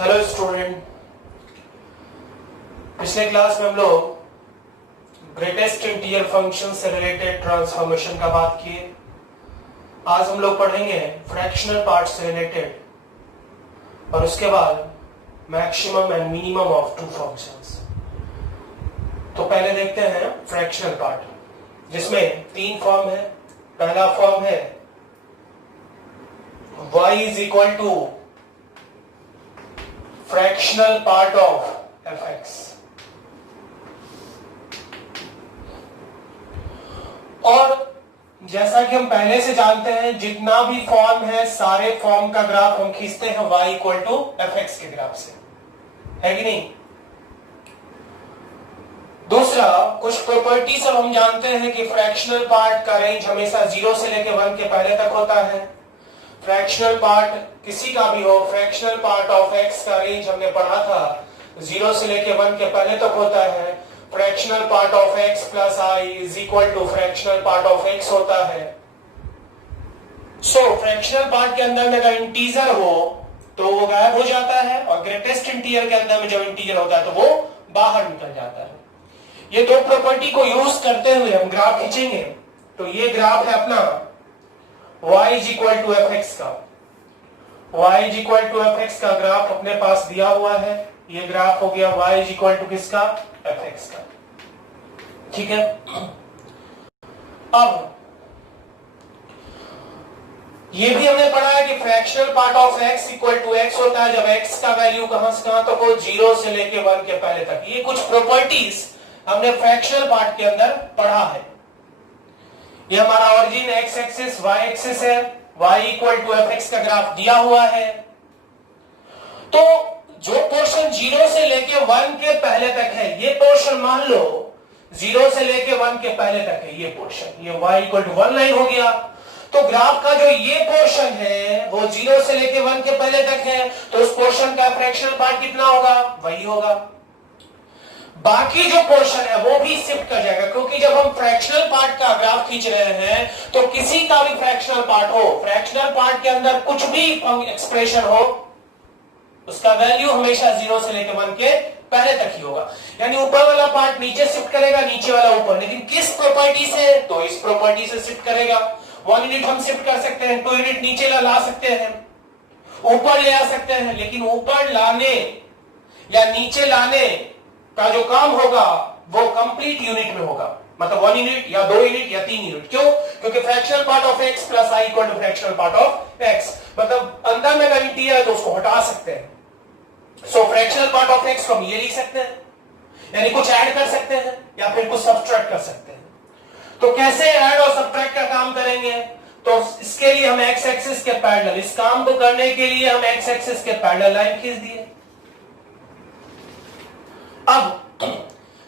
Hello student, पिछले class में हम लोग ग्रेटेस्ट इंटीजर फंक्शन से रिलेटेड ट्रांसफॉर्मेशन का बात किए। आज हम लोग पढ़ेंगे फ्रैक्शनल पार्ट से रिलेटेड और उसके बाद maximum and minimum of two functions. तो पहले देखते हैं फ्रैक्शनल पार्ट, जिसमें तीन फॉर्म है। पहला फॉर्म है y is equal to fractional part of fx, और जैसा कि हम पहले से जानते हैं जितना भी फॉर्म है सारे फॉर्म का ग्राफ हम खींचते हैं y इक्वल टू fx के ग्राफ से, है कि नहीं। दूसरा, कुछ प्रॉपर्टीज अब हम जानते हैं कि फ्रैक्शनल पार्ट का रेंज हमेशा 0 से लेकर 1 के पहले तक होता है। फ्रैक्शनल पार्ट किसी का भी हो, फ्रैक्शनल पार्ट ऑफ x का रेंज हमने पढ़ा था 0 से लेकर 1 के पहले तक होता है। Fractional part of x plus i is equal to fractional part of x होता है। सो फ्रैक्शनल पार्ट के अंदर में अगर इंटीजर हो तो वो गायब हो जाता है, और ग्रेटेस्ट इंटीजर के अंदर में जब इंटीजर होता है तो वो बाहर निकल जाता है। ये दो प्रॉपर्टी को यूज करते हुए हम ग्राफ खींचेंगे। तो ये ग्राफ है अपना y is equal to f x का। y is equal to f x का ग्राफ अपने पास दिया हुआ है। ये ग्राफ हो गया y इज इक्वल टू किसका, एफ एक्स का। ठीक है, अब ये भी हमने पढ़ा है कि fractional part of x equal to x होता है जब x का वैल्यू कहां से कहां तक हो, 0 से लेके 1 के पहले तक। ये कुछ प्रॉपर्टीज हमने फ्रैक्शनल पार्ट के अंदर पढ़ा है। ये हमारा origin x axis y axis है, y equal to f x का ग्राफ दिया हुआ है। तो जो पोर्शन 0 से लेके 1 के पहले तक है, ये पोर्शन मान लो 0 से लेके 1 के पहले तक है, ये पोर्शन, ये y इक्वल टू 1 लाइन हो गया। तो ग्राफ का जो ये पोर्शन है वो 0 से लेके 1 के पहले तक है, तो उस पोर्शन का फ्रैक्शनल पार्ट कितना होगा, वही होगा। बाकी जो पोर्शन है वो भी शिफ्ट कर जाएगा, क्योंकि जब हम फ्रैक्शनल पार्ट का ग्राफ खींच रहे हैं तो किसी का भी फ्रैक्शनल पार्ट हो, फ्रैक्शनल पार्ट के अंदर कुछ भी एक्सप्रेशन हो, उसका वैल्यू हमेशा 0 से लेकर 1 के पहले तक ही होगा। यानी ऊपर वाला पार्ट नीचे शिफ्ट करेगा, नीचे वाला ऊपर। लेकिन किस प्रॉपर्टी से, तो इस प्रॉपर्टी से शिफ्ट करेगा। 1 यूनिट हम शिफ्ट कर सकते हैं, 2 यूनिट नीचे ला सकते हैं, ऊपर ले आ सकते हैं। लेकिन ऊपर लाने या नीचे लाने का जो काम होगा वो कंप्लीट यूनिट में होगा, मतलब 1 यूनिट या 2 यूनिट या 3 यूनिट। क्यों? क्योंकि fractional part of x plus i equal to fractional part of x, मतलब अंदर में अगर इंटीजर है तो उसको हटा सकते हैं। सो फ्रैक्शनल पार्ट ऑफ x को हम ये लिख सकते हैं, यानी कुछ ऐड कर सकते हैं या फिर कुछ सब्ट्रैक्ट कर सकते हैं। तो कैसे ऐड और सब्ट्रैक्ट का काम करेंगे? तो इसके लिए हम x एक्सिस के पैरेलल, इस काम को करने के लिए हम x एक्सिस के पैरेलल लाइन खींच दिए। अब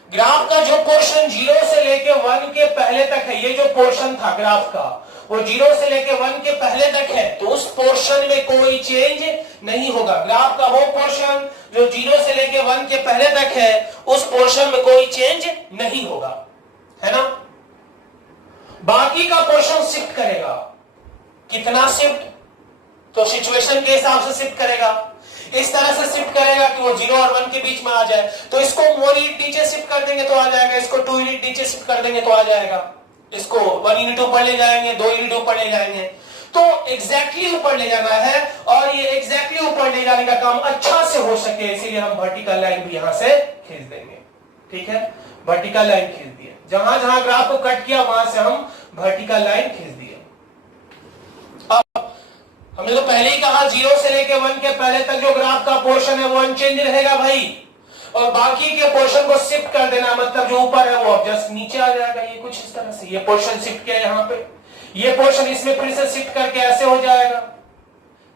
ग्राफ का जो पोर्शन 0 से लेके 1 के पहले तक है, ये जो पोर्शन था ग्राफ का वो 0 से लेके 1 के पहले तक है, तो उस पोर्शन में कोई चेंज नहीं होगा। ग्राफ का वो पोर्शन जो 0 से लेके 1 के पहले तक है, उस पोर्शन में कोई चेंज नहीं होगा, है ना। बाकी का पोर्शन शिफ्ट करेगा। कितना शिफ्ट? तो सिचुएशन के हिसाब से शिफ्ट करेगा। इस तरह से शिफ्ट करेगा कि वो 0 और 1 के बीच में आ जाए। तो इसको 1 यूनिट नीचे शिफ्ट कर देंगे तो आ जाएगा, इसको 2 यूनिट नीचे शिफ्ट कर देंगे तो आ जाएगा, इसको 1 यूनिट ऊपर ले जाएंगे, 2 यूनिट ऊपर ले जाएंगे। तो एग्जैक्टली ऊपर ले जाना है, और ये एग्जैक्टली ऊपर ले जाने का काम अच्छा से हो सके, इसीलिए हम वर्टिकल लाइन भी यहां से खींच देंगे। ठीक है, वर्टिकल लाइन खींच दिए। जहां जहां ग्राफ को कट किया वहां से हम वर्टिकल लाइन खींच दिए। अब हमने तो पहले ही कहा 0 से लेके 1 के पहले तक जो ग्राफ का पोर्शन है वो अनचेंज रहेगा भाई, और बाकी के पोर्शन को शिफ्ट कर देना, मतलब जो ऊपर है वो अब जस्ट नीचे आ जाएगा। ये कुछ इस तरह से, ये पोर्शन शिफ्ट किया यहाँ पे, ये पोर्शन इसमें फिर से शिफ्ट करके ऐसे हो जाएगा,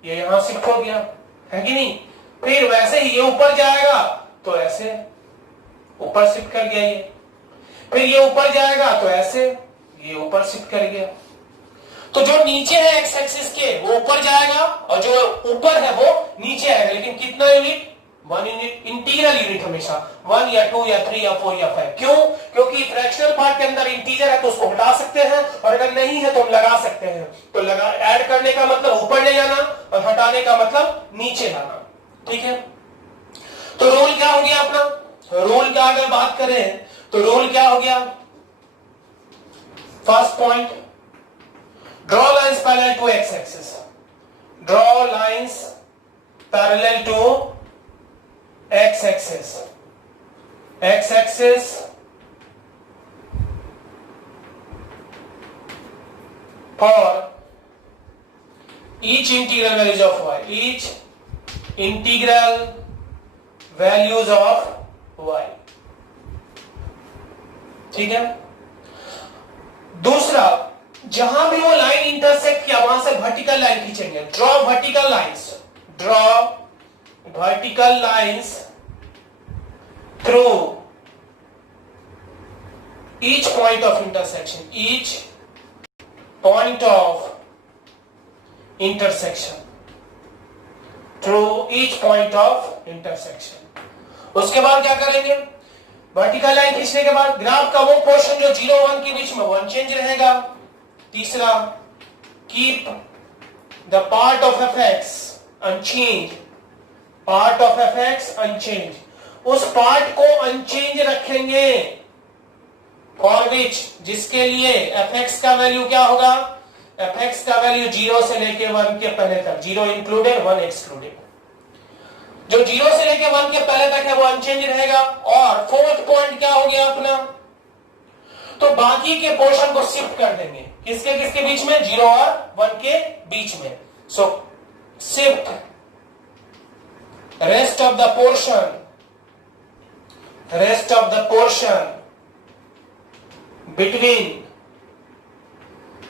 ये यहां शिफ्ट हो गया, है कि नहीं। फिर वैसे ही ये ऊपर जाएगा तो ऐसे ऊपर शिफ्ट कर गया, ये फिर ये ऊपर जाएगा तो ऐसे ये ऊपर शिफ्ट कर गया। तो जो नीचे है एक्स एक्सिस के वो ऊपर जाएगा, और जो ऊपर है वो नीचे आएगा। लेकिन कितना यूनिट? 1 यूनिट, इंटीग्रल यूनिट हमेशा 1 या 2 या 3 या 4 या 5। क्यों? क्योंकि फ्रैक्शनल पार्ट के अंदर इंटीजर है तो उसको हटा सकते हैं, और अगर नहीं है तो हम लगा सकते हैं। तो लगा, ऐड करने का मतलब ऊपर ले जाना, और हटाने का मतलब नीचे लाना। ठीक है, तो रूल क्या हो गया अपना, रूल का अगर बात करें तो रूल क्या हो गया, first point, draw lines parallel to x axis, draw lines parallel to x axis, x axis for each integral values of y, each integral values of y, ठीक है। दूसरा, जहां भी वो लाइन इंटरसेक्ट किया वहां से वर्टिकल लाइन खींचेंगे, draw vertical lines, draw vertical lines through each point of intersection, each point of intersection, through each point of intersection। उसके बाद क्या करेंगे, वर्टिकल लाइन खींचने के बाद ग्राफ का वो पोर्शन जो 0 1 के बीच में वो अनचेंज रहेगा। तीसरा, keep the part of fx unchange, part of fx unchange, उस पार्ट को अनचेंज रखेंगे, फॉर विच, जिसके लिए fx का वैल्यू क्या होगा, fx का वैल्यू 0 से लेके 1 के पहले तक, 0 इंक्लूडेड 1 एक्सक्लूडेड, जो 0 से लेके 1 के पहले तक है वो अनचेंज रहेगा। और फोर्थ पॉइंट क्या हो गया अपना, तो बाकी के पोर्शन को शिफ्ट कर देंगे, किसके किसके बीच में, 0 और 1 के बीच में। So shift rest of the portion, rest of the portion between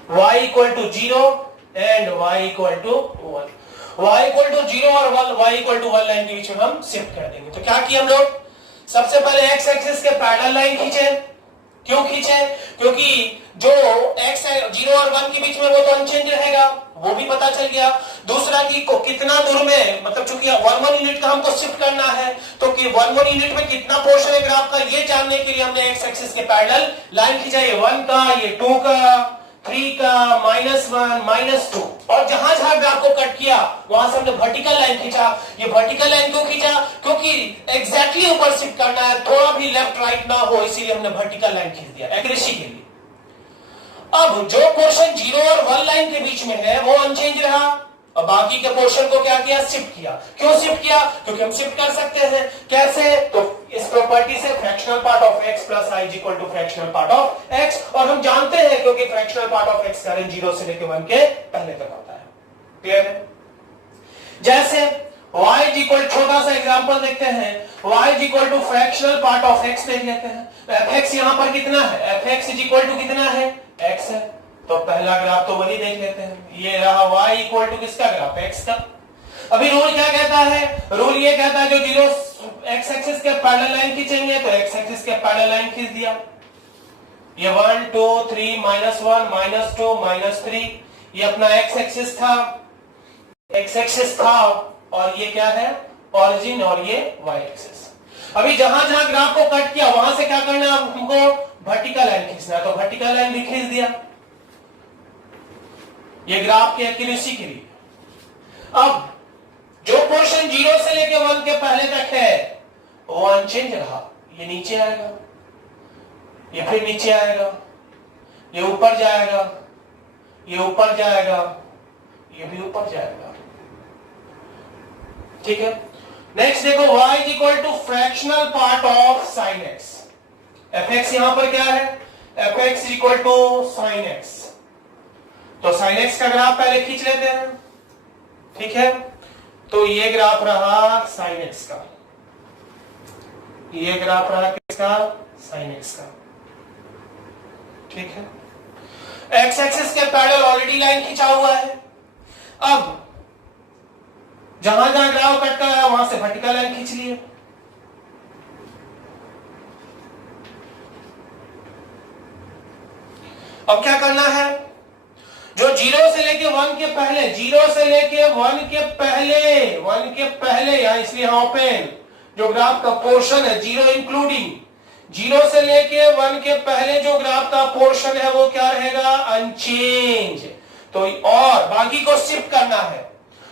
y equal to 0 and y equal to 1, y equal to 0 और y equal to 1 लाइन के बीच में हम शिफ्ट कर देंगे। तो क्या किया हम लोग, सबसे पहले x एक्सिस के पैरेलल लाइन खींचे। क्यों खींचे, क्योंकि जो x 0 और 1 के बीच में वो तो अनचेंज रहेगा, वो भी पता चल गया। दूसरा कि को कितना दूर में, मतलब चूंकि 1 यूनिट का हमको शिफ्ट करना है, तो कि 1 यूनिट में कितना पोर्शन है ग्राफ का, ये जानने के लिए हमने एक्स एक्सिस के पैरेलल लाइन खींचा, ये 1 का, ये 2 का, 3 का, -1, -2, और जहां जहां ग्राफ को कट किया वहां से हमने वर्टिकल लाइन खींचा। ये वर्टिकल लाइन क्यों खींचा, क्योंकि एग्जैक्टली ऊपर शिफ्ट करना है, थोड़ा भी लेफ्ट राइट ना हो, इसीलिए हमने वर्टिकल लाइन खींच दिया एक्यूरेसी के लिए। अब जो पोर्शन 0 और 1 लाइन के बीच में है वो अनचेंज रहा, और बाकी के पोर्शन को क्या किया, शिफ्ट किया। क्यों शिफ्ट किया, क्योंकि हम शिफ्ट कर सकते हैं। कैसे, तो इस प्रॉपर्टी से fractional part of x plus i equal to fractional part of x, और हम जानते हैं क्योंकि फ्रैक्शनल पार्ट ऑफ x का रेंज 0 से लेकर 1 के पहले तक होता है। क्लियर है। जैसे y इक्वल, छोटा सा एग्जांपल देखते हैं, y equal to fractional part of x देख लेते हैं। fx यहां पर कितना है, fx इक्वल टू कितना है, x है, तो पहला ग्राफ तो वही देख लेते हैं। ये रहा y इक्वल टू किसका ग्राफ, x का। अभी रूल क्या कहता है, रूल ये कहता है जो 0 x एक्सिस के पैरेलल लाइन खींचेंगे, तो x एक्सिस के पैरेलल लाइन खींच दिया। ये 1 2 3 -1 -2 -3, ये अपना x एक्सिस था, और ये क्या है, ऑरिजिन, और ये y एक्सिस। अभी जहां जहां ग्राफ को कट किया वहां से क्या करना है, हमको वर्टिकल लाइन खींचना है, तो वर्टिकल लाइन भी खींच दिया, ये ग्राफ की एक्यूरेसी के लिए। अब जो पोर्शन 0 से लेकर 1 के पहले तक है वो अनचेंज रहा, ये नीचे आएगा, ये फिर नीचे आएगा, ये ऊपर जाएगा, ये ऊपर जाएगा, ये भी ऊपर जाएगा। ठीक है। नेक्स्ट देखो, y equal to fractional part of sine x, fx यहां पर क्या है, fx equal to sine x, तो साइन x का ग्राफ पहले खींच लेते हैं। ठीक है, तो ये ग्राफ रहा साइन x का, ये ग्राफ रहा किसका, साइन x का। ठीक है, x एक्सिस के पैरेलल ऑलरेडी लाइन खींचा हुआ है। अब जहां जहां ग्राफ कट कर है वहां से वर्टिकल लाइन खींच लिए। अब क्या करना है, जो 0 से लेके 1 के पहले, 0 से लेके 1 के पहले या इसलिए यहां ओपन, जो ग्राफ का पोर्शन है 0 इंक्लूडिंग, 0 से लेके 1 के पहले जो ग्राफ का पोर्शन है वो क्या रहेगा, अनचेंज। तो और बाकी को शिफ्ट करना है,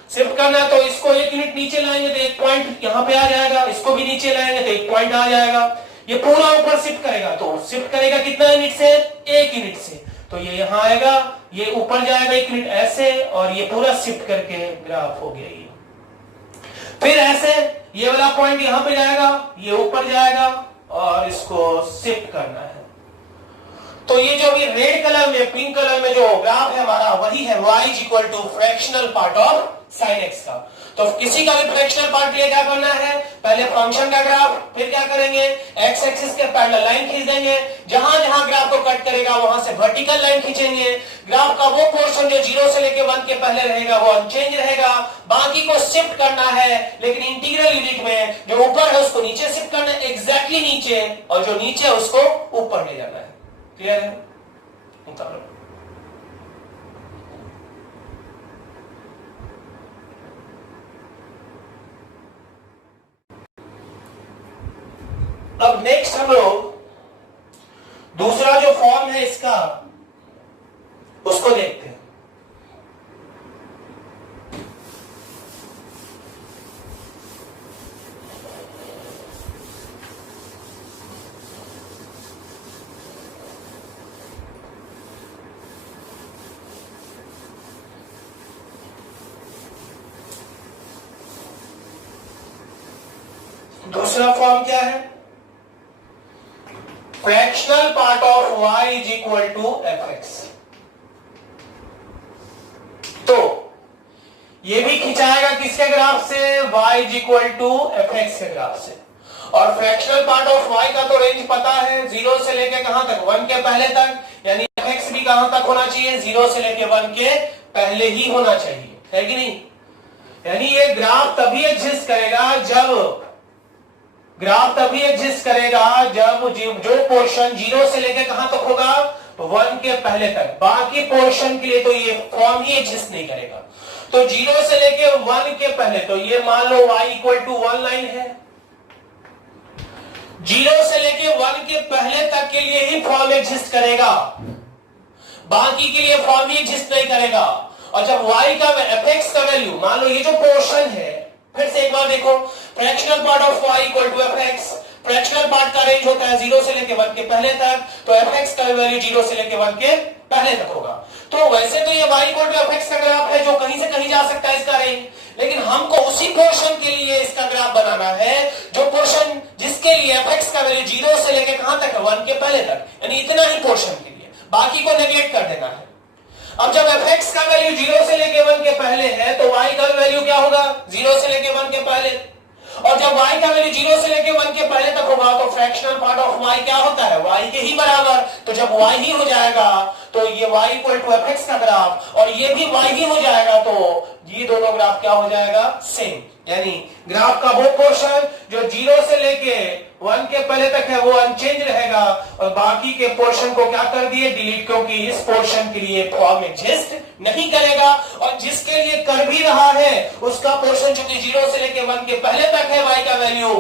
शिफ्ट करना है तो इसको 1 यूनिट नीचे लाएंगे तो 1 पॉइंट यहां पे आ जाएगा, इसको भी नीचे लाएंगे तो 1 पॉइंट आ जाएगा। ये पूरा ऊपर शिफ्ट करेगा तो शिफ्ट करेगा कितना यूनिट से? 1 यूनिट से। तो ये यहां आएगा, ये ऊपर जाएगा 1 यूनिट ऐसे, और ये पूरा शिफ्ट करके ग्राफ हो गया ये। फिर ऐसे ये वाला पॉइंट यहां पे जाएगा, ये ऊपर जाएगा और इसको शिफ्ट करना है। तो ये जो भी रेड कलर में, पिंक कलर में जो ग्राफ है हमारा, वही है y equal to fractional part of sine x का। तो किसी का भी फ्रैक्शनल पार्ट के लिए क्या करना है? पहले फंक्शन का ग्राफ, फिर क्या करेंगे? x एक्सिस के पैरेलल लाइन खींच देंगे, जहां जहां ग्राफ को कट करेगा वहां से वर्टिकल लाइन खींचेंगे। ग्राफ का वो पोर्शन जो 0 से लेके 1 के पहले रहेगा वो अनचेंज रहेगा, बाकी को शिफ्ट करना है, लेकिन इंटीग्रल यूनिट में जो ऊपर है उसको नीचे शिफ्ट करना है, एग्जैक्टली नीचे, और जो नीचे है उसको ऊपर ले जाना है। क्लियर है? उतारो। अब नेक्स्ट हम लोग दूसरा जो फॉर्म है इसका उसको देखते हैं। दूसरा फॉर्म क्या है? Fractional part of y is equal to f x. तो ये भी खिंचाएगा किसके ग्राफ से? y is equal to f x के ग्राफ से। और फ्रैक्शनल पार्ट ऑफ y का तो रेंज पता है, 0 से लेके कहां तक? 1 के पहले तक, यानी एफ एक्स भी कहां तक होना चाहिए? 0 से लेके 1 के पहले ही होना चाहिए, है कि नहीं? यानी ये ग्राफ तभी एग्जिस्ट करेगा जब जो पोर्शन 0 से लेके कहां तक होगा? 1 के पहले तक। बाकी पोर्शन के लिए तो ये फॉर्म ही एग्जिस्ट नहीं करेगा। तो 0 से लेके 1 के पहले, तो ये मान लो y इक्वल टू 1 लाइन है, 0 से लेके 1 के पहले तक के लिए ही फॉर्म एग्जिस्ट करेगा, बाकी के लिए फॉर्म ही एग्जिस्ट नहीं करेगा। और जब y का एफ एक्स का वैल्यू, मान लो ये जो पोर्शन है, फिर से एक बार देखो, fractional part of y equal to f x, fractional part का रेंज होता है 0 से लेके 1 के पहले तक, तो एफ एक्स का वैल्यू 0 से लेके 1 के पहले तक होगा। तो वैसे तो ये y equal to f x का ग्राफ है जो कहीं से कहीं जा सकता है इसका रेंज, लेकिन हमको उसी पोर्शन के लिए इसका ग्राफ बनाना है जो पोर्शन जिसके लिए एफ एक्स का वैल्यू 0 से लेके कहां तक है? 1 के पहले तक, यानी इतना ही पोर्शन के लिए, बाकी को नेग्लेक्ट कर देना है। अब जब एफ एक्स का वैल्यू 0 से लेके 1 के पहले है तो y का वैल्यू क्या होगा? 0 से लेके 1 के पहले। और जब y का वैल्यू 0 से लेके 1 के पहले तक होगा तो फ्रैक्शनल पार्ट ऑफ y क्या होता है? y के ही बराबर। तो जब y ही हो जाएगा तो ये y equal to f x का ग्राफ, और ये भी y ही हो जाएगा, तो ये दोनों ग्राफ क्या हो जाएगा? सेम। यानी ग्राफ का वो पोर्शन जो 0 से लेके 1 के पहले तक है वो अनचेंज रहेगा, और बाकी के पोर्शन को क्या कर दिए? डिलीट, क्योंकि इस पोर्शन के लिए फॉर्म एग्जिस्ट नहीं करेगा। और जिसके लिए कर भी रहा है उसका पोर्शन जो कि 0 से लेके 1 के पहले तक है, y का वैल्यू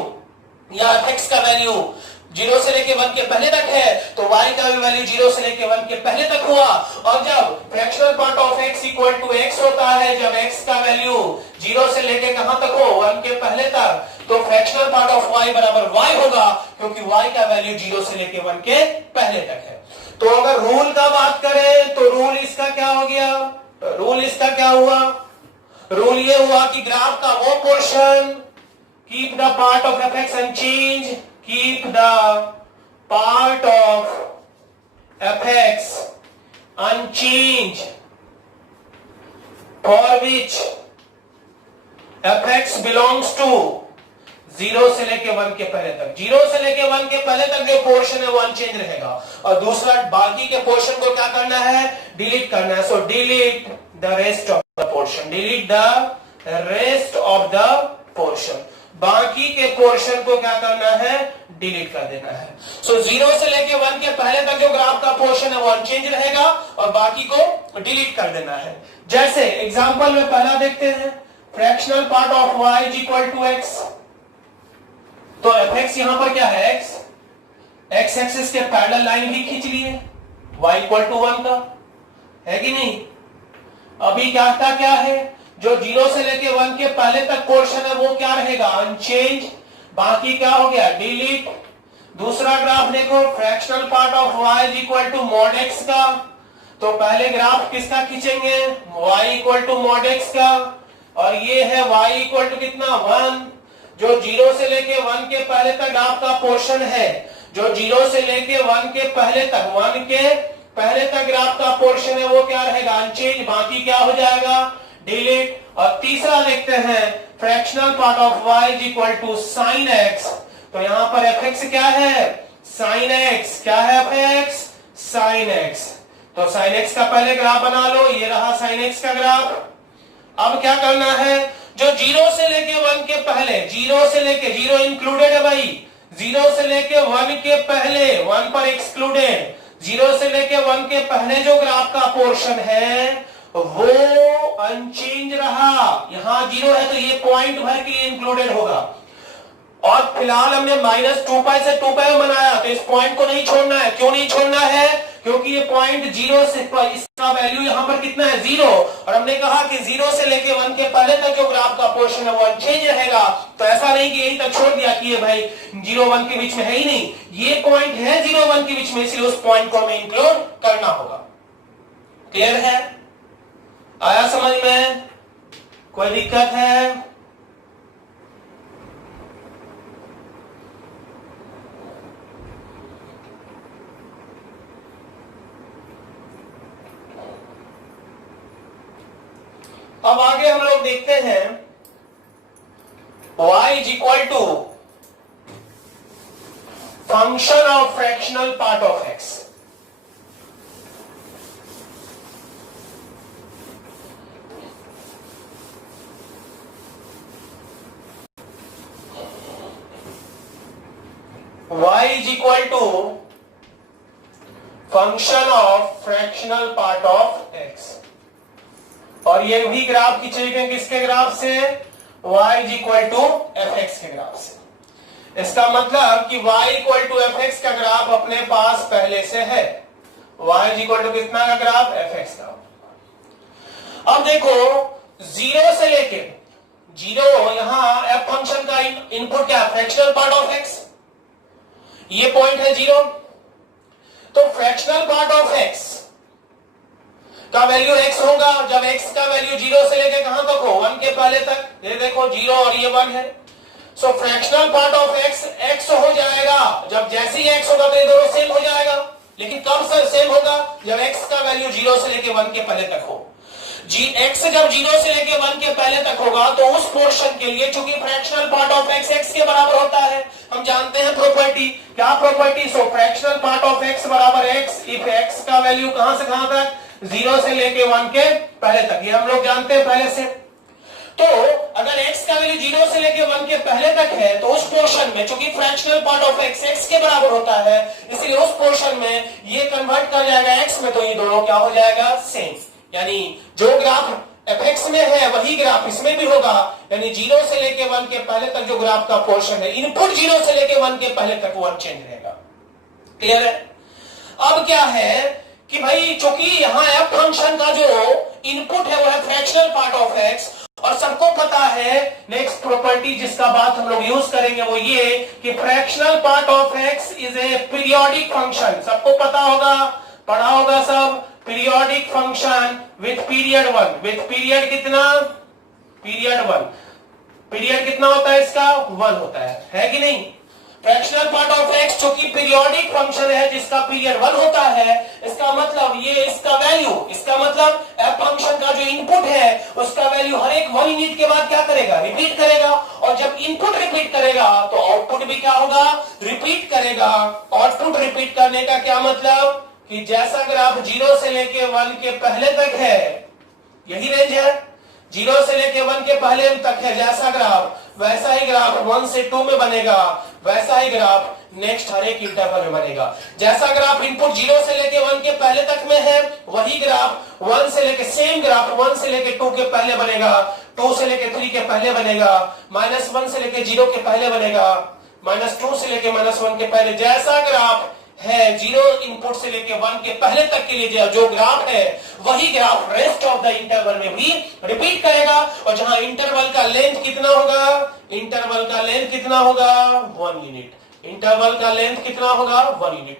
या x का वैल्यू 0 से लेके 1 के पहले तक है, तो y का भी वैल्यू 0 से लेके 1 के पहले तक हुआ। और जब fractional part of x equal to x होता है, जब x का वैल्यू 0 से लेके कहां तक हो? 1 के पहले तक, तो फ्रैक्शनल पार्ट ऑफ y बराबर y होगा, क्योंकि y का वैल्यू 0 से लेके 1 के पहले तक है। तो अगर रूल का बात करें तो रूल इसका क्या हो गया? रूल इसका क्या हुआ? रूल ये हुआ कि ग्राफ का वो portion, keep the part of f x unchange, keep the part of fx unchanged for which fx belongs to 0 से लेके 1 के पहले तक। 0 से लेके 1 के पहले तक जो पोर्शन है वो अनचेंज रहेगा, और दूसरा बाकी के पोर्शन को क्या करना है? डिलीट करना है। So delete the rest of the portion, delete the rest of the portion, बाकी के पोर्शन को क्या करना है? डिलीट कर देना है। सो 0 से लेके 1 के पहले तक जो ग्राफ का पोर्शन है वो अनचेंज रहेगा, और बाकी को डिलीट कर देना है। जैसे एग्जांपल में पहला देखते हैं, fractional part of y is equal to x। तो एफ एक्स यहां पर क्या है? x एक्सिस के पैरेलल लाइन भी खींच लिए y इक्वल टू 1 का, है कि नहीं? अभी क्या है? जो 0 से लेके 1 के पहले तक पोर्शन है वो क्या रहेगा, अनचेंज, बाकी क्या हो गया, डिलीट। दूसरा ग्राफ देखो, fractional part of y is equal to mod x का, तो पहले ग्राफ किसका खींचेंगे, y equal to mod x का, और ये है y इक्वल टू कितना 1, जो 0 से लेके 1 के पहले तक ग्राफ का पोर्शन है, जो 0 से लेके 1 के पहले तक, 1 के पहले तक ग्राफ का पोर्शन है वो क्या रहेगा, अनचेंज, बाकी क्या हो जाएगा, डिलीट। और तीसरा देखते हैं, fractional part of y is equal to sine x, तो यहां पर fx क्या है, साइन x, क्या है fx, साइन x, तो साइन x का पहले ग्राफ बना लो, ये रहा साइन x का ग्राफ। अब क्या करना है, जो 0 से लेके 1 के पहले, 0 से लेके, 0 इंक्लूडेड है भाई, 0 से लेके 1 के पहले, 1 पर एक्सक्लूडेड, 0 से लेके 1 के पहले जो ग्राफ का पोर्शन है वो अनचेंज रहा, यहां 0 है तो ये पॉइंट भर के लिए इंक्लूडेड होगा, और फिलहाल हमने -2π से 2π बनाया, तो इस पॉइंट को नहीं छोड़ना है। क्यों नहीं छोड़ना है, क्योंकि ये पॉइंट 0 से, इसका वैल्यू यहां पर कितना है, 0, और हमने कहा कि 0 से लेके 1 के पहले तक जो ग्राफ का पोर्शन है वो अनचेंज रहेगा, तो ऐसा नहीं कि यहीं तक छोड़ दिया कि ये भाई 0-1 के बीच में है ही नहीं, ये पॉइंट है 0-1 के बीच में, इसलिए उस पॉइंट को हमें इंक्लूड करना होगा। क्लियर है, आया समझ में, कोई दिक्कत है? अब आगे हम लोग देखते हैं y is equal to function of fractional part of x। y is equal to function of fractional part of x, और ये भी ग्राफ खींचेंगे किसके ग्राफ से, y is equal to fx के ग्राफ से। इसका मतलब कि y इक्वल टू fx का ग्राफ अपने पास पहले से है, y इज इक्वल टू कितना का ग्राफ, fx का। अब देखो 0 से लेके 0, यहां f फंक्शन का इनपुट क्या, फ्रैक्शनल पार्ट ऑफ x, ये पॉइंट है 0, तो फ्रैक्शनल पार्ट ऑफ x का वैल्यू x होगा जब x का वैल्यू 0 से लेके कहां तक हो, 1 के पहले तक, ये देखो 0 और ये 1 है, सो फ्रैक्शनल पार्ट ऑफ x हो जाएगा, जब जैसे ही x होगा तो ये दोनों सेम हो जाएगा, लेकिन कब सेम होगा, जब x का वैल्यू 0 से लेके 1 के पहले तक हो। x जब 0 से लेके 1 के पहले तक होगा तो उस पोर्शन के लिए, चूंकि फ्रैक्शनल पार्ट ऑफ x के बराबर होता है, हम जानते हैं प्रॉपर्टी, क्या property, so fractional part of x बराबर x इफ x का वैल्यू कहां से कहां तक, 0 से लेके 1 के पहले तक, ये हम लोग जानते हैं पहले से। तो अगर x का वैल्यू 0 से लेके 1 के पहले तक है तो उस पोर्शन में, चूंकि फ्रैक्शनल पार्ट ऑफ x के बराबर होता है, इसलिए उस पोर्शन में ये कन्वर्ट कर जाएगा x में, तो ये दोनों क्या हो जाएगा, सेम, यानी जो ग्राफ fx में है वही ग्राफ इसमें भी होगा, यानी 0 से लेके 1 के पहले तक जो ग्राफ का पोर्शन है, इनपुट 0 से लेके 1 के पहले तक वो अनचेंज रहेगा। क्लियर है? अब क्या है कि भाई चूंकि यहां f फंक्शन का जो इनपुट है वो है फ्रैक्शनल पार्ट ऑफ x, और सबको पता है नेक्स्ट प्रॉपर्टी जिसका बात हम लोग यूज करेंगे वो ये कि fractional part of x is a periodic function, सबको पता होगा, पढ़ा होगा सब, periodic function with period 1, with period कितना, पीरियड 1, पीरियड कितना होता है इसका, 1 होता है कि नहीं। फ्रैक्शनल पार्ट ऑफ x जो कि पीरियोडिक फंक्शन है जिसका पीरियड 1 होता है, इसका मतलब ये, इसका वैल्यू, इसका मतलब f फंक्शन का जो इनपुट है उसका वैल्यू हर एक 1 यूनिट के बाद क्या करेगा, रिपीट करेगा, और जब इनपुट रिपीट करेगा तो आउटपुट भी क्या होगा, रिपीट करेगा। आउटपुट रिपीट करने का क्या मतलब कि जैसा ग्राफ 0 से लेके 1 के पहले तक है, यही रेंज है, 0 से लेके 1 के पहले तक है जैसा ग्राफ, वैसा ही ग्राफ 1 से 2 में बनेगा, वैसा ही ग्राफ नेक्स्ट हर एक इंटरवल में बनेगा। जैसा ग्राफ इनपुट 0 से लेके 1 के पहले तक में है, वही ग्राफ 1 से लेके, सेम ग्राफ 1 से लेके 2 के पहले बनेगा, 2 से लेके 3 के पहले बनेगा, -1 से लेके 0 के पहले बनेगा, -2 से लेके -1 के पहले, जैसा ग्राफ है, जीरो इनपुट से लेके 1 के पहले तक के लिए जो ग्राफ है वही graph rest of the interval में भी रिपीट करेगा। और जहां इंटरवल का लेंथ कितना होगा, इंटरवल का लेंथ कितना होगा 1 यूनिट, इंटरवल का लेंथ कितना होगा 1 यूनिट।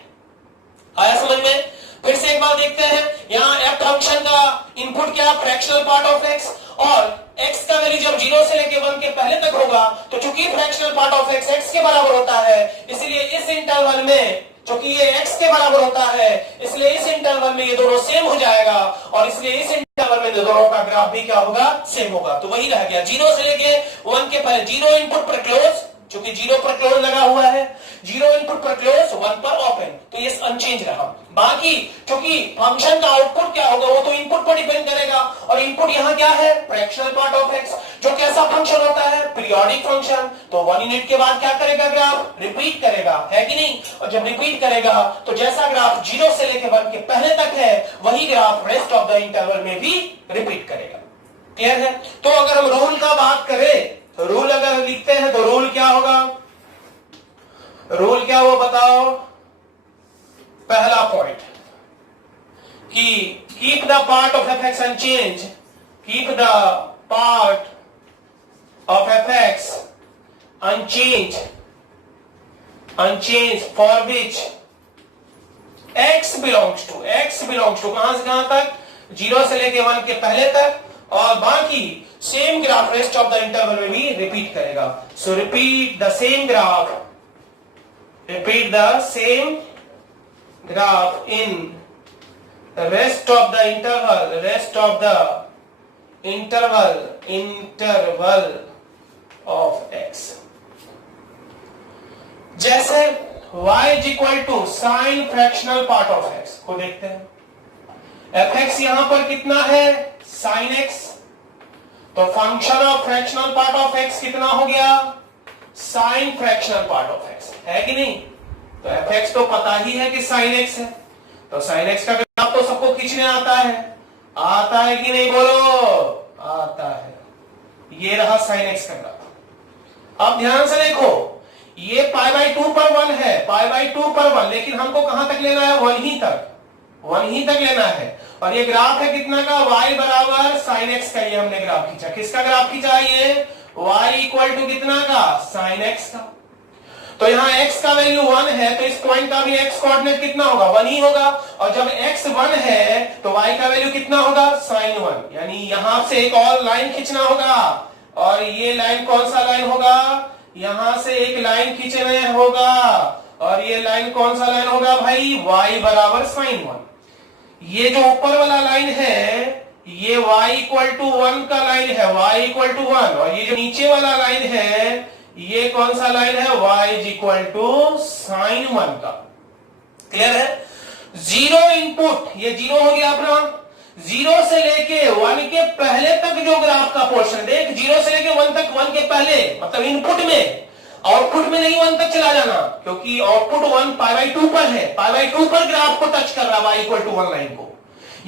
आया समझ में? फिर से एक बार देखते हैं, यहाँ f फंक्शन का इनपुट क्या, फ्रैक्शनल पार्ट ऑफ x, और x का वैल्यू जब 0 से लेके 1 के पहले तक होगा तो चूंकि fractional part of x x के बराबर होता है, इसलिए इस इंटरवल में चूंकि ये x के बराबर होता है, इसलिए इस इंटरवल में ये दोनों सेम हो जाएगा, और इसलिए इस इंटरवल में दोनों का ग्राफ भी क्या होगा, सेम होगा। तो वही रह गया, 0 से लेके 1 के पहले 0 इनपुट पर क्लोज, चूंकि 0 पर क्लोज लगा हुआ है, 0 इनपुट पर क्लोज 1 पर ओपन, तो ये अनचेंज रहा। बाकी क्योंकि फंक्शन का आउटपुट क्या होगा वो तो इनपुट पर डिपेंड करेगा, और इनपुट यहां क्या है, फ्रैक्शनल पार्ट ऑफ x, जो कैसा फंक्शन होता है, पीरियोडिक फंक्शन। तो 1 यूनिट के बाद क्या करेगा, ग्राफ रिपीट करेगा, है कि नहीं? और जब रिपीट करेगा तो जैसा ग्राफ 0 से लेकर 1 के पहले तक है वही graph rest of the interval में भी रिपीट करेगा। क्लियर है? तो अगर हम रूल का बात करें, रूल अगर लिखते हैं तो रूल क्या होगा, रूल क्या वो बताओ। पहला पॉइंट कि keep the part of fx unchange, keep the part of fx unchange, unchange for which x belongs to कहां से कहां तक, 0 से लेके 1 के पहले तक, और बाकी same graph rest of the interval में भी रिपीट करेगा। सो repeat the same graph, repeat the same graph in rest of the interval of x। जैसे y is equal to sin fractional part of x को देखते हैं, fx यहां पर कितना है sin x, तो function of fractional part of x कितना हो गया, sine fractional part of x, है कि नहीं? तो fx तो पता ही है कि sin x है, तो sin x का ग्राफ तो सबको खींचने आता है कि नहीं, बोलो आता है। ये रहा sin x का ग्राफ। अब ध्यान से देखो, ये π/2 पर 1 है, π/2 पर 1, लेकिन हमको कहां तक लेना है, 1 ही तक लेना है। और ये ग्राफ है कितना का, y बराबर sin x का, ये हमने ग्राफ खींचा। किसका ग्राफ खींचा, ये y इक्वल टू कितना का, sin x का। तो यहाँ x का वैल्यू 1 है, तो इस पॉइंट का भी x कोऑर्डिनेट कितना होगा, 1 ही होगा। और जब x 1 है तो y का वैल्यू कितना होगा, sin 1। यानी यहां से एक और लाइन खींचना होगा, और ये लाइन कौन सा लाइन होगा, यहां से एक लाइन खींचना होगा, और ये लाइन कौन सा लाइन होगा भाई, y बराबर sin 1। ये जो ऊपर वाला लाइन है ये y इक्वल टू 1 का लाइन है, y इक्वल टू 1, और ये जो नीचे वाला लाइन है ये कौन सा लाइन है, y is equal to sin 1 का। क्लियर है? 0 इनपुट, ये 0 हो गया अपना, 0 से लेके 1 के पहले तक जो ग्राफ का पोर्शन, देख 0 से लेके 1 तक, 1 के पहले मतलब इनपुट में, आउटपुट में नहीं 1 तक चला जाना, क्योंकि आउटपुट 1 π/2 पर है, π/2 पर ग्राफ को टच कर रहा है y इक्वल टू 1 लाइन को।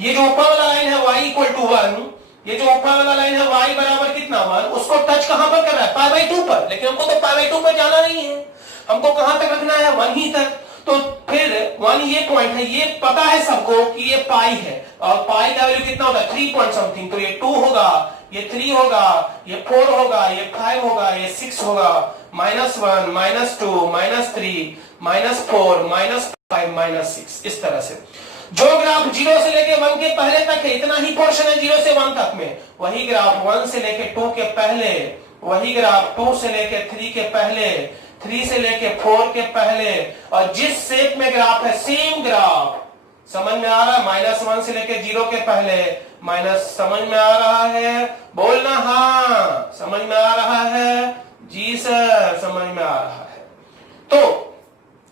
ये जो ऊपर वाला लाइन है y इक्वल टू 1, ये जो ऊपर वाला लाइन है y बराबर कितना 1, उसको टच कहां पर कर रहा है, π/2 पर। लेकिन हमको तो π/2 पर जाना नहीं है, हमको कहां तक रखना है, 1 ही तक। तो फिर 1 ये पॉइंट है, ये पता है सबको कि ये पाई है, और पाई का वैल्यू कितना होता है 3 पॉइंट समथिंग, तो ये 2 होगा, ये 3 होगा, ये 4 होगा, ये 5 होगा, ये 6 होगा, -1 -2 -3 -4 -5 -6, इस तरह से। जो ग्राफ 0 से लेके 1 के पहले तक है, इतना ही पोर्शन है 0 से 1 तक में, वही ग्राफ 1 से लेके 2 के पहले, वही ग्राफ 2 से लेके 3 के पहले, 3 से लेके 4 के पहले, और जिस शेप में ग्राफ है सेम ग्राफ, समझ में आ रहा है, -1 से लेके 0 के पहले, माइनस, समझ में आ रहा है, बोलना हाँ, समझ में आ रहा है, जी सर समझ में आ रहा है। तो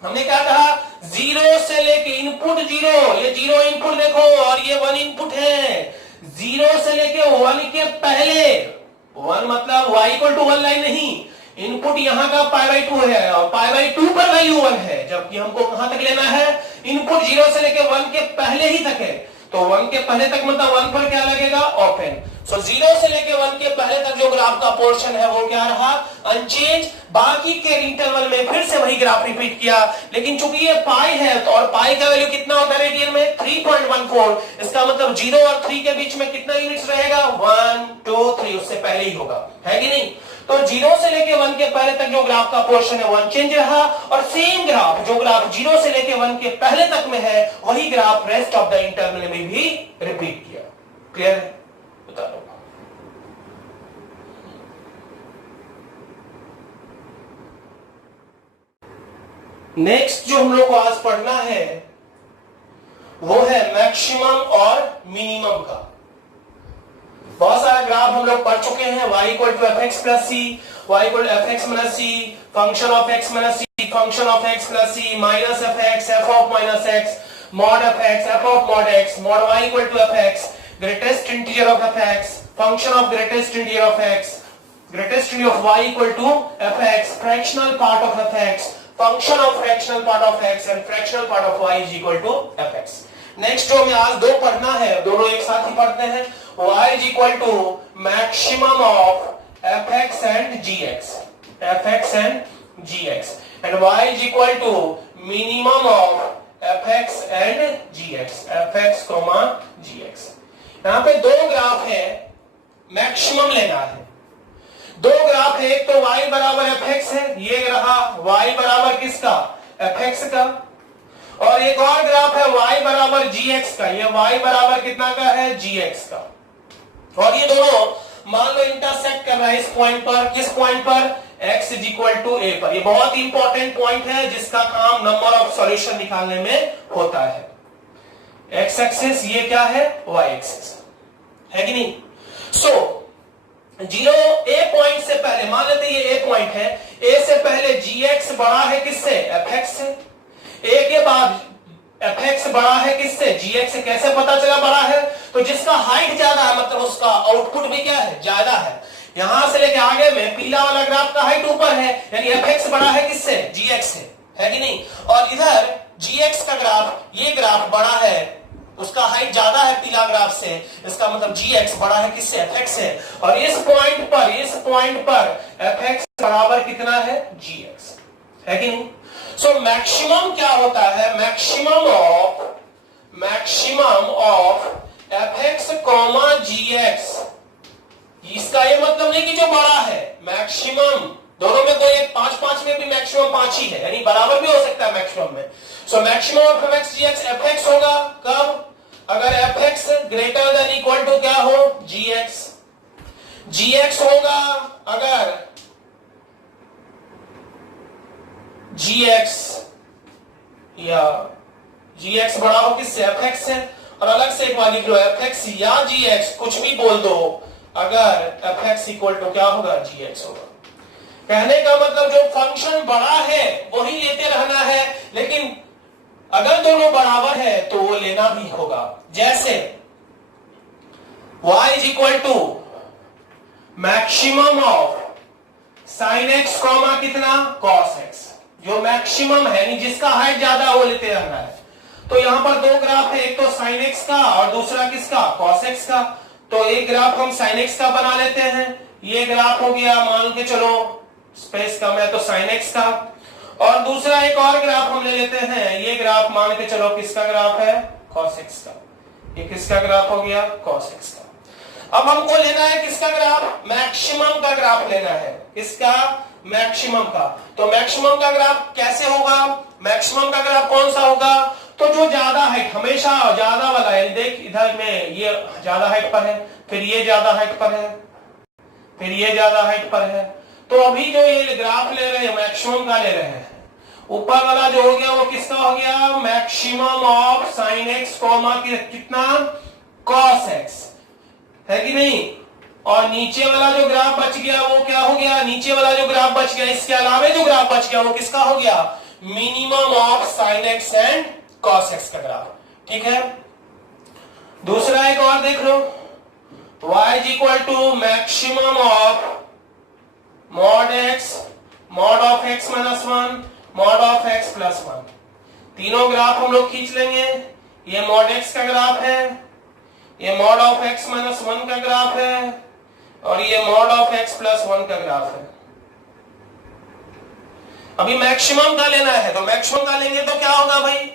हमने क्या कहा, 0 से लेके इनपुट 0, ये 0 इनपुट देखो, और ये 1 इनपुट है। 0 से लेके 1 के पहले, 1 मतलब y इक्वल टू 1 लाइन नहीं, इनपुट यहां का π/2 है, और π/2 पर वैल्यू 1 है, जबकि हमको कहां तक लेना है, इनपुट 0 से लेके 1 के पहले ही तक है। तो 1 के पहले तक मतलब 1 पर क्या लगेगा, ओपन। सो 0 से लेके 1 के पहले तक जो ग्राफ का पोर्शन है वो क्या रहा, अनचेंज। बाकी के इंटरवल में फिर से वही ग्राफ रिपीट किया, लेकिन चूंकि ये पाई है तो, और पाई का वैल्यू कितना होता है रेडियन में, 3.14। इसका मतलब 0 और 3 के बीच में कितना यूनिट्स रहेगा, 1 2 3, उससे पहले ही होगा, है कि नहीं। तो 0 से लेके 1 के पहले तक जो ग्राफ का पोर्शन है वो अनचेंज रहा, और सेम ग्राफ जो ग्राफ 0 से लेके 1 के पहले तक में है वही graph rest of the interval में भी रिपीट किया। क्लियर है, बता दो। नेक्स्ट जो हम लोग को आज पढ़ना है वो है मैक्सिमम और मिनिमम का। बहुत सारा ग्राफ हम लोग पढ़ चुके हैं, y equal to f x plus c, y equal f x minus c, function of x minus c, function of x plus c, minus f x, f of minus x, mod f x, f of mod x, mod y equal to f x, greatest integer of f x, function of greatest integer of x, greatest integer of y equal to f x, fractional part of f x, function of fractional part of x and fractional part of y is equal to fx। Next जो हमें आज दो पढ़ना है, दोनों एक साथ ही पढ़ते हैं। y is equal to maximum of fx and gx, fx and gx, and y is equal to minimum of fx and gx, fx, gx। यहां पे दो ग्राफ है, मैक्सिमम लेना है। दो ग्राफ है, एक तो y बराबर fx है, ये रहा y बराबर किसका, fx का, और एक और ग्राफ है y बराबर gx का, ये y बराबर कितना का है, gx का। और ये दोनों मान लो इंटरसेक्ट कर रहा है इस पॉइंट पर, किस पॉइंट पर, x is equal to a पर। ये बहुत इंपॉर्टेंट पॉइंट है जिसका काम नंबर ऑफ सॉल्यूशन निकालने में होता है। x एक्सिस ये क्या है, y एक्सिस, है कि नहीं। सो 0 a पॉइंट से पहले मान लेते ये a पॉइंट है, a से पहले gx बड़ा है किससे, fx से, a के बाद fx बड़ा है किससे, gx से। कैसे पता चला बड़ा है, तो जिसका हाइट ज्यादा है मतलब उसका आउटपुट भी क्या है, ज्यादा है। यहां से लेके आगे में पीला वाला ग्राफ का हाइट ऊपर है, यानी fx बड़ा है किससे, gx से, है कि नहीं। और इधर gx का ग्राफ, ये ग्राफ बड़ा है, उसका हाइट ज्यादा है पीला ग्राफ से, इसका मतलब gx बड़ा है किससे, fx से। और इस पॉइंट पर fx बराबर कितना है, gx, है कि नहीं। सो मैक्सिमम क्या होता है, मैक्सिमम ऑफ fx, gx। इसका ये मतलब नहीं कि जो बड़ा है, मैक्सिमम दोनों में कोई एक 5 में भी मैक्सिमम 5 ही है, यानी बराबर भी हो सकता है मैक्सिमम में। So maximum of fx gx fx होगा कब, अगर fx greater than equal to क्या हो, gx। gx होगा अगर gx या gx बड़ा हो किससे, fx से। और अलग से एक बार लिख लो, fx या gx कुछ भी बोल दो, अगर fx इक्वल टू क्या होगा, gx होगा। कहने का मतलब जो फंक्शन बड़ा है वही लेते रहना है, लेकिन अगर दोनों बराबर है तो वो लेना भी होगा। जैसे y is equal to maximum of sine x comma कितना, कॉस एक्स। जो मैक्सिमम है यानी जिसका हाइट ज्यादा वो लेते रहना है। तो यहां पर दो ग्राफ है, एक तो साइन एक्स का और दूसरा किसका, कॉस एक्स का। तो एक ग्राफ हम साइन एक्स का बना लेते हैं, ये ग्राफ हो गया मान के चलो स्पेस कम है तो साइन एक्स का, और दूसरा एक और ग्राफ हम ले लेते हैं, ये ग्राफ मान के चलो किसका ग्राफ है, cos x का। ये किसका ग्राफ हो गया, cos x का। अब हमको लेना है किसका ग्राफ, मैक्सिमम का ग्राफ लेना है, किसका, मैक्सिमम का। तो मैक्सिमम का ग्राफ कैसे होगा, मैक्सिमम का ग्राफ कौन सा होगा, तो जो ज्यादा हाइट, हमेशा ज्यादा वाला है। देख इधर में ये ज्यादा हाइट पर है, फिर ये ज्यादा हाइट पर है, फिर ये ज्यादा हाइट पर है। तो अभी जो ये ग्राफ ले रहे हैं मैक्सिमम का ले रहे हैं, ऊपर वाला जो हो गया वो किसका हो गया, maximum of sine x comma कितना, कॉस एक्स, है कि नहीं। और नीचे वाला जो ग्राफ बच गया वो क्या हो गया, नीचे वाला जो ग्राफ बच गया, इसके अलावा जो ग्राफ बच गया वो किसका हो गया, minimum of sine x and cos x का ग्राफ। ठीक है, दूसरा एक और देख लो, y is equal to maximum of mod x, mod of x-1, mod of x+1। तीनों ग्राफ हम लोग खींच लेंगे, ये मॉड x का ग्राफ है, ये मॉड ऑफ x माइनस 1 का ग्राफ है, और ये मॉड ऑफ x प्लस 1 का ग्राफ है। अभी मैक्सिमम का लेना है, तो मैक्सिमम का लेंगे तो क्या होगा भाई,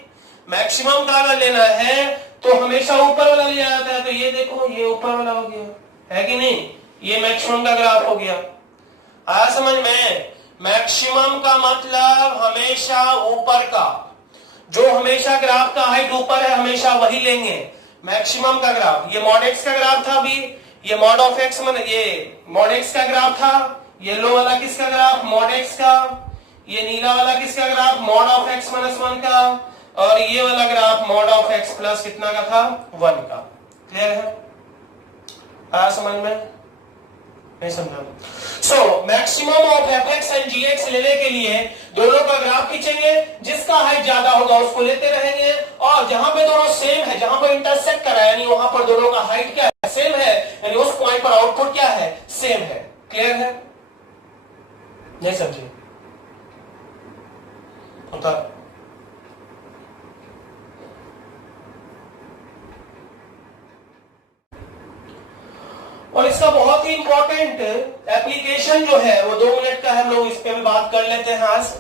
मैक्सिमम का अगर लेना है तो हमेशा ऊपर वाला लिया जाता है। तो ये देखो, ये ऊपर वाला हो गया, है कि नहीं, ये मैक्सिमम का ग्राफ हो गया। आया समझ में? मैक्सिमम का मतलब हमेशा ऊपर का, जो हमेशा ग्राफ का हाइट ऊपर है हमेशा वही लेंगे मैक्सिमम का ग्राफ। ये मॉड एक्स का ग्राफ था, अभी ये मॉड ऑफ एक्स मन, ये मॉड एक्स का ग्राफ था। येलो वाला किसका ग्राफ, मॉड एक्स का। ये नीला वाला किसका graph, mod of x minus 1 का। और ये वाला graph mod of x plus कितना का था, 1 का। क्लियर है? आया समझ में? नहीं समझा? So maximum of f x and g x लेने के लिए दोनों का ग्राफ खींचेंगे, जिसका हाइट ज्यादा होगा उसको लेते रहेंगे, और जहां पे दोनों सेम है, जहां पर इंटरसेक्ट करा यानी वहां पर दोनों का हाइट क्या है, सेम है, यानी उस पॉइंट पर आउटपुट क्या है, सेम है। क्लियर है? नहीं समझे? होता और इसका बहुत ही इंपॉर्टेंट एप्लीकेशन जो है वो 2 मिनट का है, हम लोग इस पे भी बात कर लेते हैं आज।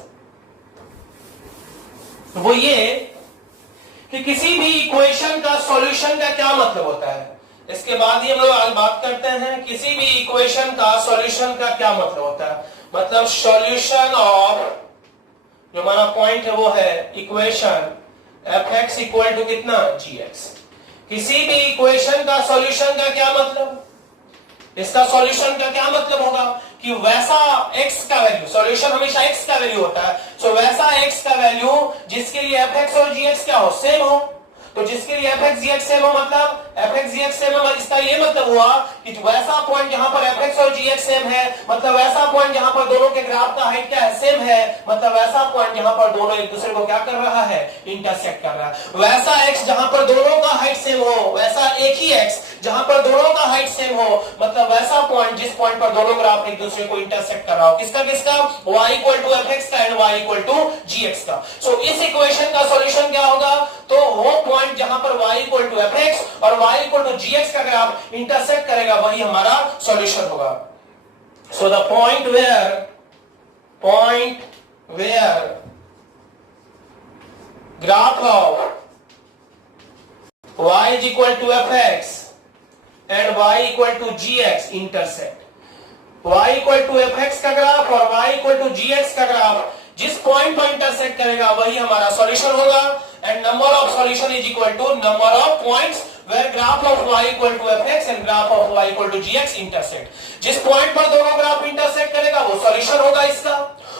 वो ये कि किसी भी इक्वेशन का सॉल्यूशन का क्या मतलब होता है, इसके बाद ही हम लोग आज बात करते हैं। किसी भी इक्वेशन का सॉल्यूशन का क्या मतलब होता है, मतलब सॉल्यूशन ऑफ, जो हमारा पॉइंट है वो है equation f x equal to कितना, जी एक्स। किसी भी इक्वेशन का सॉल्यूशन का क्या मतलब, इसका सॉल्यूशन का क्या मतलब होगा कि वैसा x का वैल्यू, सॉल्यूशन हमेशा x का वैल्यू होता है, सो वैसा x का वैल्यू जिसके लिए fx और gx क्या हो, सेम हो। तो जिसके लिए fx gx सेम हो, मतलब fx gx सेम हो, इसका ये मतलब हुआ कि वैसा पॉइंट जहां पर fx और gx सेम है, मतलब वैसा पॉइंट जहां पर दोनों के ग्राफ का हाइट क्या है, सेम है, मतलब वैसा पॉइंट जहां पर दोनों एक दूसरे को क्या कर रहा है, इंटरसेक्ट कर रहा है। वैसा x जहां पर दोनों का हाइट सेम हो, वैसा एक ही x जहां पर दोनों का हाइट सेम हो, मतलब वैसा पॉइंट जिस पॉइंट पर दोनों ग्राफ एक दूसरे को इंटरसेक्ट कर रहा हो। किसका किसका, y इक्वल टू fx का and y equal to gx का। सो इस इक्वेशन का सॉल्यूशन क्या होगा, तो वो पॉइंट जहां पर y इक्वल टू fx और y इक्वल टू gx का ग्राफ इंटरसेक्ट करेगा वही हमारा सॉल्यूशन होगा। So the point where graph of y is equal to fx and y equal to gx intersect, y equal to fx का graph और y equal to gx का graph जिस point पर intersect करेगा वही हमारा सॉल्यूशन होगा। And number of solution is equal to number of points where graph of y equal to fx and graph of y equal to gx intersect. जिस point पर दोनों ग्राफ इंटरसेक्ट करेगा वो सॉल्यूशन होगा इसका,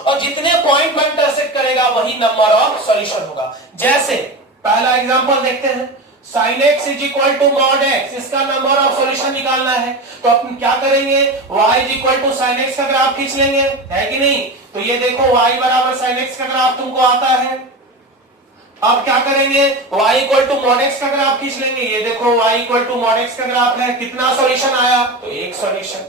और जितने पॉइंट पर इंटरसेक्ट करेगा वही नंबर ऑफ सॉल्यूशन होगा। जैसे पहला एग्जांपल देखते हैं, sin x is equal to mod x, इसका नंबर ऑफ सॉल्यूशन निकालना है, तो अपन क्या करेंगे, y is equal to sin x का ग्राफ खींच लेंगे, है कि नहीं। तो ये देखो y बराबर sin x का ग्राफ तुमको आता है। अब क्या करेंगे, y equal to mod x का ग्राफ खींच लेंगे, ये देखो y equal to mod x का ग्राफ है, कितना सॉल्यूशन आया, तो एक सॉल्यूशन।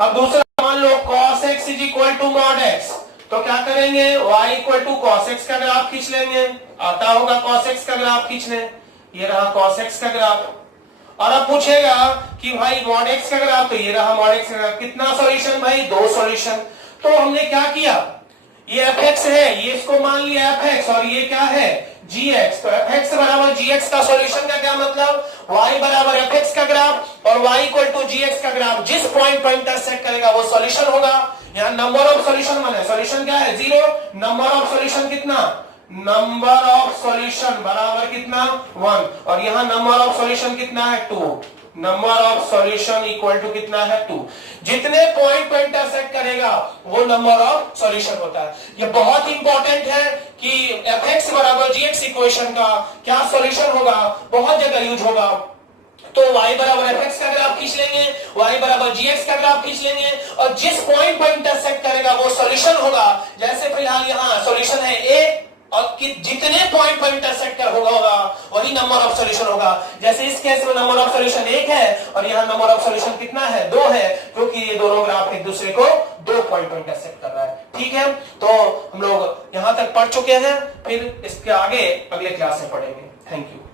अब दूसरा मान लो cos x is equal to mod x, तो क्या करेंगे, y equal to cos x का ग्राफ खींच लेंगे, आता होगा cos x का ग्राफ खींचने, ये रहा cos x का ग्राफ। और अब पूछेगा कि भाई मॉड x का ग्राफ, तो ये रहा मॉड x का ग्राफ, कितना सॉल्यूशन भाई, 2 सॉल्यूशन। तो हमने क्या किया, ये fx है, ये इसको मान लिया fx, और ये क्या है, gx। तो fx बराबर gx का सॉल्यूशन का क्या मतलब, y बराबर fx का ग्राफ और y इक्वल टू gx का ग्राफ जिस पॉइंट पर इंटरसेक्ट करेगा वो सॉल्यूशन होगा। यहाँ नंबर ऑफ सॉल्यूशन माने सॉल्यूशन क्या है, 0, नंबर ऑफ सॉल्यूशन कितना, नंबर ऑफ सॉल्यूशन बराबर कितना, 1, और यहां नंबर ऑफ सॉल्यूशन कितना है, 2, number of solution equal to कितना है, 2। जितने पॉइंट पर इंटरसेक्ट करेगा वो नंबर ऑफ सॉल्यूशन होता है। ये बहुत इंपॉर्टेंट है कि fx बराबर gx इक्वेशन का क्या सॉल्यूशन होगा, बहुत जगह यूज होगा। तो y बराबर fx का ग्राफ खींच लेंगे, y बराबर gx का ग्राफ खींच लेंगे, और जिस पॉइंट पर इंटरसेक्ट करेगा वो सॉल्यूशन होगा। जैसे फिलहाल यहाँ सॉल्यूशन है a, और कि जितने पॉइंट पर इंटरसेक्ट होगा वही नंबर ऑफ सॉल्यूशन होगा। जैसे इस केस में नंबर ऑफ सॉल्यूशन 1 है और यहाँ नंबर ऑफ सॉल्यूशन कितना है, 2 है, क्योंकि ये दोनों ग्राफ एक दूसरे को 2 पॉइंट पर इंटरसेक्ट कर रहा है। ठीक है, तो हम लोग यहां तक पढ़ चुके हैं, फिर इसके आगे अगले क्लास में पढ़ेंगे। Thank you.